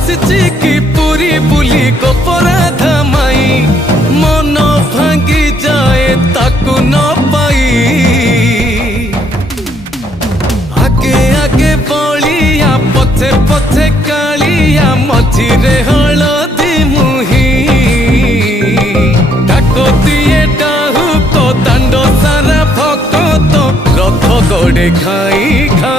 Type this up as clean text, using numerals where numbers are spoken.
बसिची कि पूरी बुली को पराधा माई मन भांगी जाए ताकू न पाई आगे आगे बलिया पथे पथे कालिया मझिरे हलदी मुही डाको दिए डाहु को दांड सारा भक्त रथ गड़े घाई घाई।